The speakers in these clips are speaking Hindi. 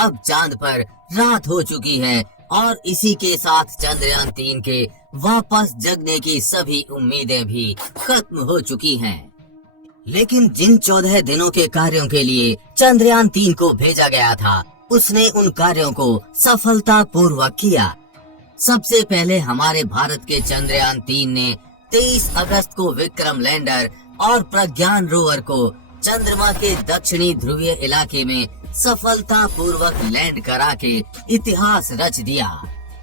अब चांद पर रात हो चुकी है और इसी के साथ चंद्रयान 3 के वापस जगने की सभी उम्मीदें भी खत्म हो चुकी हैं। लेकिन जिन 14 दिनों के कार्यों के लिए चंद्रयान 3 को भेजा गया था, उसने उन कार्यों को सफलता पूर्वक किया। सबसे पहले हमारे भारत के चंद्रयान 3 ने 23 अगस्त को विक्रम लैंडर और प्रज्ञान रोवर को चंद्रमा के दक्षिणी ध्रुवीय इलाके में सफलता पूर्वक लैंड करा के इतिहास रच दिया।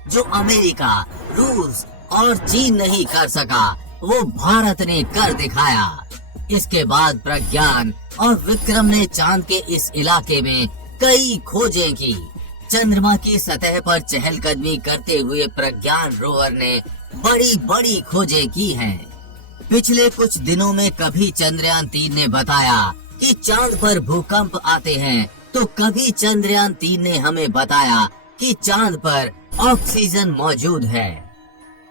जो अमेरिका, रूस और चीन नहीं कर सका, वो भारत ने कर दिखाया। इसके बाद प्रज्ञान और विक्रम ने चांद के इस इलाके में कई खोजें की। चंद्रमा की सतह पर चहलकदमी करते हुए प्रज्ञान रोवर ने बड़ी बड़ी खोजें की हैं। पिछले कुछ दिनों में कभी चंद्रयान 3 ने बताया कि चांद पर भूकंप आते हैं, तो कभी चंद्रयान 3 ने हमें बताया कि चांद पर ऑक्सीजन मौजूद है।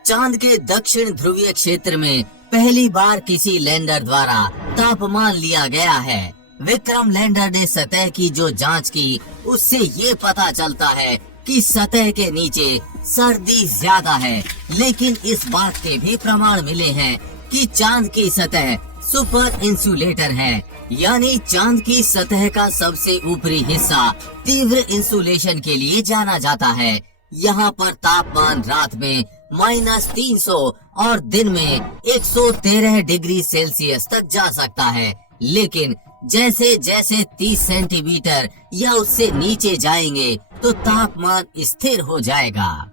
चांद के दक्षिण ध्रुवीय क्षेत्र में पहली बार किसी लैंडर द्वारा तापमान लिया गया है। विक्रम लैंडर ने सतह की जो जांच की, उससे ये पता चलता है कि सतह के नीचे सर्दी ज्यादा है, लेकिन इस बात के भी प्रमाण मिले हैं कि चांद की सतह सुपर इंसुलेटर है, यानी चांद की सतह का सबसे ऊपरी हिस्सा तीव्र इंसुलेशन के लिए जाना जाता है। यहाँ पर तापमान रात में -300 और दिन में 113 डिग्री सेल्सियस तक जा सकता है, लेकिन जैसे जैसे 30 सेंटीमीटर या उससे नीचे जाएंगे तो तापमान स्थिर हो जाएगा।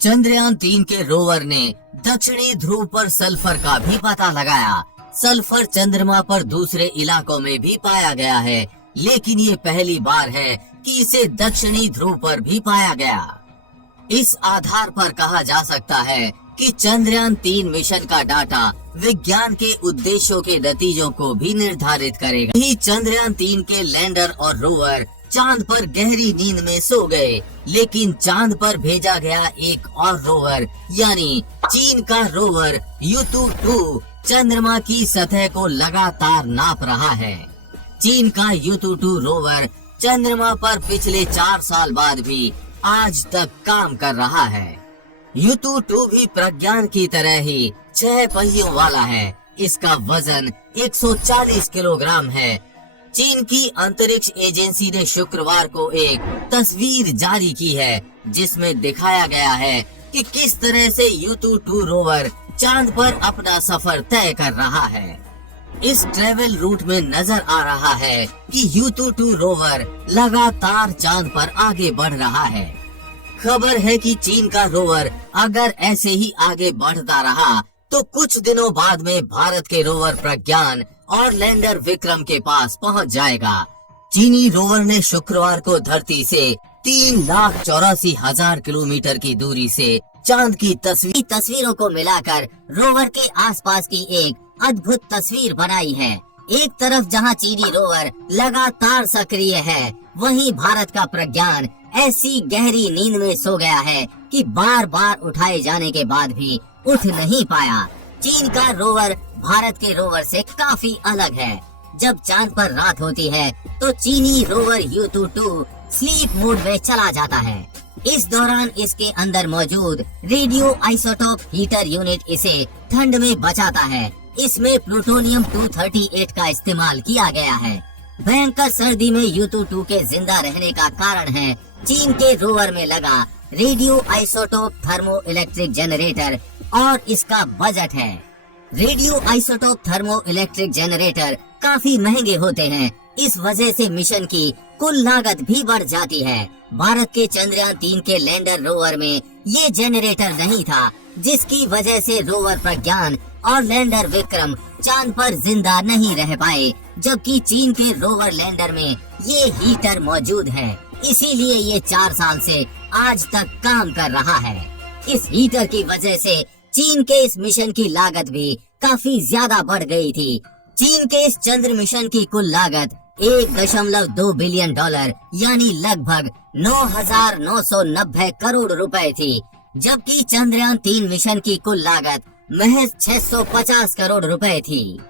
चंद्रयान 3 के रोवर ने दक्षिणी ध्रुव पर सल्फर का भी पता लगाया। सल्फर चंद्रमा पर दूसरे इलाकों में भी पाया गया है, लेकिन ये पहली बार है कि इसे दक्षिणी ध्रुव पर भी पाया गया। इस आधार पर कहा जा सकता है कि चंद्रयान 3 मिशन का डाटा विज्ञान के उद्देश्यों के नतीजों को भी निर्धारित करेगा। यही चंद्रयान 3 के लैंडर और रोवर चांद पर गहरी नींद में सो गए, लेकिन चांद पर भेजा गया एक और रोवर यानी चीन का रोवर Yutu-2 चंद्रमा की सतह को लगातार नाप रहा है। चीन का Yutu-2 रोवर चंद्रमा पर पिछले 4 साल बाद भी आज तक काम कर रहा है। Yutu-2 भी प्रज्ञान की तरह ही 6 पहियों वाला है। इसका वजन 140 किलोग्राम है। चीन की अंतरिक्ष एजेंसी ने शुक्रवार को एक तस्वीर जारी की है, जिसमें दिखाया गया है कि किस तरह से Yutu-2 रोवर चांद पर अपना सफर तय कर रहा है। इस ट्रेवल रूट में नजर आ रहा है कि Yutu-2 रोवर लगातार चांद पर आगे बढ़ रहा है। खबर है कि चीन का रोवर अगर ऐसे ही आगे बढ़ता रहा तो कुछ दिनों बाद में भारत के रोवर प्रज्ञान और लैंडर विक्रम के पास पहुंच जाएगा। चीनी रोवर ने शुक्रवार को धरती से 3,84,000 किलोमीटर की दूरी से चांद की तस्वीरों को मिलाकर रोवर के आसपास की एक अद्भुत तस्वीर बनाई है। एक तरफ जहां चीनी रोवर लगातार सक्रिय है, वहीं भारत का प्रज्ञान ऐसी गहरी नींद में सो गया है कि बार बार उठाए जाने के बाद भी उठ नहीं पाया। चीन का रोवर भारत के रोवर से काफी अलग है। जब चांद पर रात होती है तो चीनी रोवर Yutu-2 स्लीप मोड में चला जाता है। इस दौरान इसके अंदर मौजूद रेडियो आइसोटोप हीटर यूनिट इसे ठंड में बचाता है। इसमें प्लूटोनियम 238 का इस्तेमाल किया गया है। भयंकर सर्दी में Yutu-2 के जिंदा रहने का कारण है चीन के रोवर में लगा radio isotope thermo electric generator और इसका बजट है। Radio isotope thermo electric generator काफी महंगे होते हैं, इस वजह से मिशन की कुल लागत भी बढ़ जाती है। भारत के चंद्रयान 3 के लैंडर रोवर में ये जनरेटर नहीं था, जिसकी वजह से रोवर प्रज्ञान और लैंडर विक्रम चांद पर जिंदा नहीं रह पाए, जबकि चीन के रोवर लैंडर में ये हीटर मौजूद है। इसीलिए ये 4 साल से आज तक काम कर रहा है। इस हीटर की वजह से चीन के इस मिशन की लागत भी काफी ज्यादा बढ़ गई थी। चीन के इस चंद्र मिशन की कुल लागत $1.2 बिलियन यानी लगभग 9,990 करोड़ रुपए थी, जबकि चंद्रयान 3 मिशन की कुल लागत महज 650 करोड़ रुपए थी।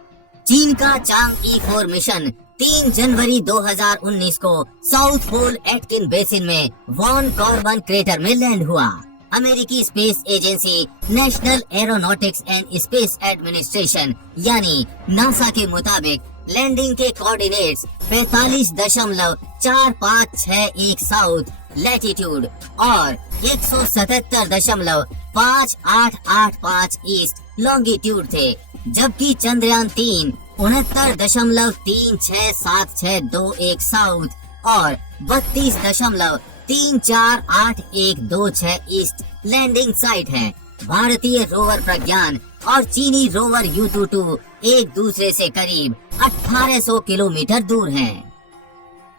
चीन का चांग E4 मिशन 3 जनवरी 2019 को साउथ पोल एटकिन बेसिन में वॉन कॉर्बन क्रेटर में लैंड हुआ। अमेरिकी space agency national aeronautics and space administration यानी नासा के मुताबिक लैंडिंग के कोऑर्डिनेट्स 45.4561 साउथ लैटिट्यूड और 177.5885 ईस्ट लॉन्गिट्यूड थे, जबकि चंद्रयान 3 69.367621 साउथ और 32.348126 ईस्ट लैंडिंग साइट है। भारतीय रोवर प्रज्ञान और चीनी रोवर U22 एक दूसरे से करीब 1800 किलोमीटर दूर हैं।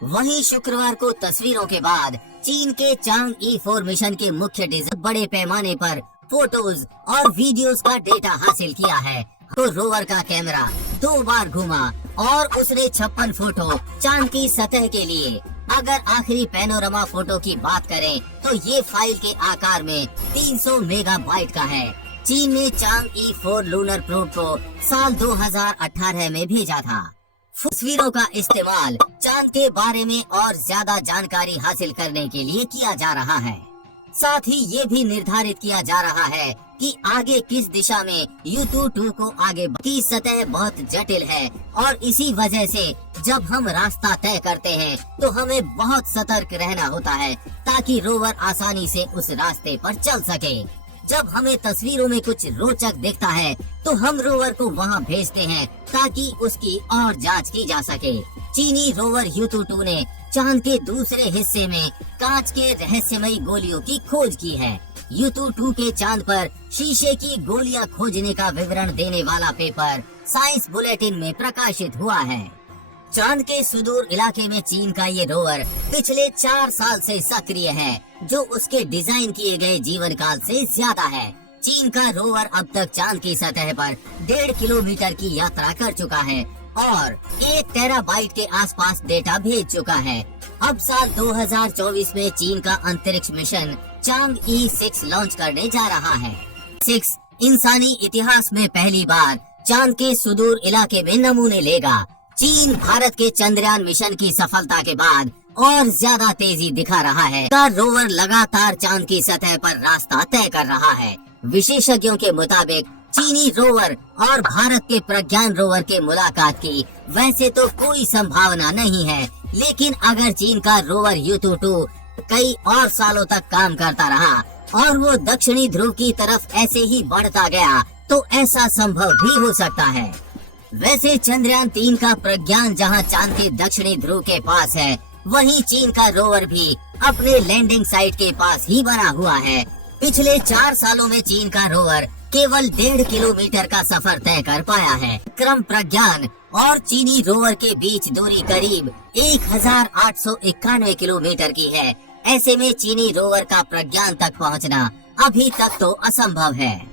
वहीं शुक्रवार को तस्वीरों के बाद चीन के चांग E4 मिशन के मुख्य डिजाइन बड़े पैमाने पर फोटोज और वीडियोस का डेटा हासिल किया है। तो रोवर का कैमरा 2 बार घूमा और उसने 56 फोटो चांद की सतह के लिए। अगर आखिरी पैनोरमा फोटो की बात करें तो ये फाइल के आकार में 300 मेगाबाइट का है। चीन ने चांग E4 लूनर प्रोब को साल 2018 में भेजा था। तस्वीरों का इस्तेमाल चांद के बारे में और ज्यादा जानकारी हासिल करने के लिए किया जा रहा है। साथ ही ये भी निर्धारित किया जा रहा है कि आगे किस दिशा में U22 को आगे की सतह बहुत जटिल है और इसी वजह से जब हम रास्ता तय करते हैं तो हमें बहुत सतर्क रहना होता है ताकि रोवर आसानी से उस रास्ते पर चल सके। जब हमें तस्वीरों में कुछ रोचक दिखता है तो हम रोवर को वहां भेजते हैं ताकि उसकी और जांच की जा सके। चीनी रोवर U22 ने चांद के दूसरे हिस्से में कांच के रहस्यमयी गोलियों की खोज की है। U22 के चांद पर शीशे की गोलियां खोजने का विवरण देने वाला पेपर साइंस बुलेटिन में प्रकाशित हुआ है। चांद के सुदूर इलाके में चीन का ये रोवर पिछले 4 साल से सक्रिय है, जो उसके डिजाइन किए गए जीवन काल से ज्यादा है। चीन का रोवर अब तक चांद की सतह पर 1.5 किलोमीटर की यात्रा कर चुका है और 1 टेराबाइट के आसपास डेटा भेज चुका है। अब साल 2024 में चीन का अंतरिक्ष मिशन चांग E6 लॉन्च करने जा रहा है। 6 इंसानी इतिहास में पहली बार चांद के सुदूर इलाके में नमूने लेगा। चीन भारत के चंद्रयान मिशन की सफलता के बाद और ज्यादा तेजी दिखा रहा है। का रोवर लगातार चांद की सतह पर रास्ता तय कर रहा है। विशेषज्ञों के मुताबिक चीनी रोवर और भारत के प्रज्ञान रोवर के मुलाकात की वैसे तो कोई संभावना नहीं है, लेकिन अगर चीन का रोवर U22 कई और सालों तक काम करता रहा और वो दक्षिणी ध्रुव की तरफ ऐसे ही बढ़ता गया तो ऐसा संभव भी हो सकता है। वैसे चंद्रयान 3 का प्रज्ञान जहां चांद के दक्षिणी ध्रुव के पास है, वहीं चीन का रोवर भी अपने लैंडिंग साइट के पास ही बना हुआ है। पिछले 4 सालों में चीन का रोवर केवल 1.5 किलोमीटर का सफर तय कर पाया है। क्रम प्रज्ञान और चीनी रोवर के बीच दूरी करीब 1891 किलोमीटर की है। ऐसे में चीनी रोवर का प्रज्ञान तक पहुंचना अभी तक तो असंभव है।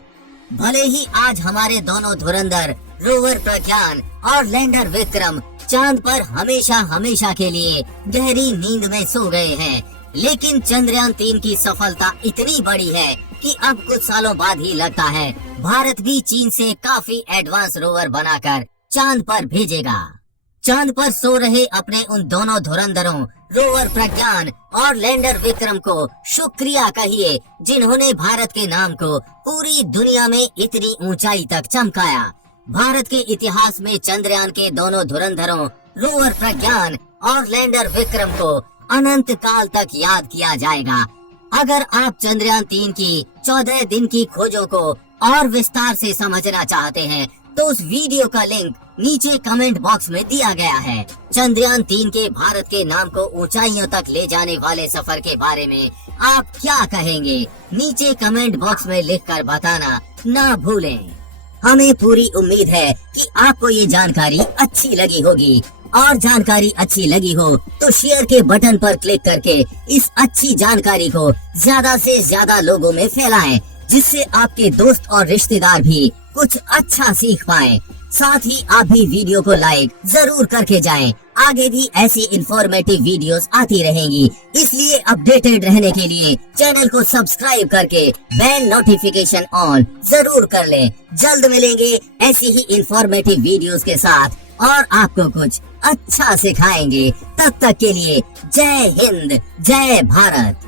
भले ही आज हमारे दोनों धुरंधर रोवर प्रज्ञान और लैंडर विक्रम चांद पर हमेशा के लिए गहरी नींद में सो गए हैं, लेकिन चंद्रयान 3 की सफलता इतनी बड़ी है कि अब कुछ सालों बाद ही लगता है भारत भी चीन से काफी एडवांस रोवर बनाकर चांद पर भेजेगा। चांद पर सो रहे अपने उन दोनों धुरंधरों रोवर प्रज्ञान और लैंडर विक्रम को शुक्रिया कहिए, जिन्होंने भारत के नाम को पूरी दुनिया में इतनी ऊंचाई तक चमकाया। भारत के इतिहास में चंद्रयान के दोनों धुरंधरों रोवर प्रज्ञान और लैंडर विक्रम को अनंत काल तक याद किया जाएगा। अगर आप चंद्रयान 3 की 14 दिन की खोजों को और विस्तार से समझना चाहते हैं तो उस वीडियो का लिंक नीचे कमेंट बॉक्स में दिया गया है। चंद्रयान 3 के भारत के नाम को ऊंचाइयों तक ले जाने वाले सफर के बारे में आप क्या कहेंगे, नीचे कमेंट बॉक्स में लिखकर बताना ना भूलें। हमें पूरी उम्मीद है कि आपको ये जानकारी अच्छी लगी होगी, और जानकारी अच्छी लगी हो तो शेयर के बटन पर क्लिक करके इस अच्छी जानकारी को ज्यादा से ज्यादा लोगों में फैलाएं, जिससे आपके दोस्त और रिश्तेदार भी कुछ अच्छा सीख पाएं। साथ ही आप भी वीडियो को लाइक जरूर करके जाएं। आगे भी ऐसी इंफॉर्मेटिव वीडियोस आती रहेंगी, इसलिए अपडेटेड रहने के लिए चैनल को सब्सक्राइब करके बेल नोटिफिकेशन ऑन जरूर कर लें। जल्द मिलेंगे ऐसी ही इंफॉर्मेटिव वीडियोस के साथ। और आपको कुछ अच्छा सिखाएंगे। तब तक के लिए जय हिंद, जय भारत।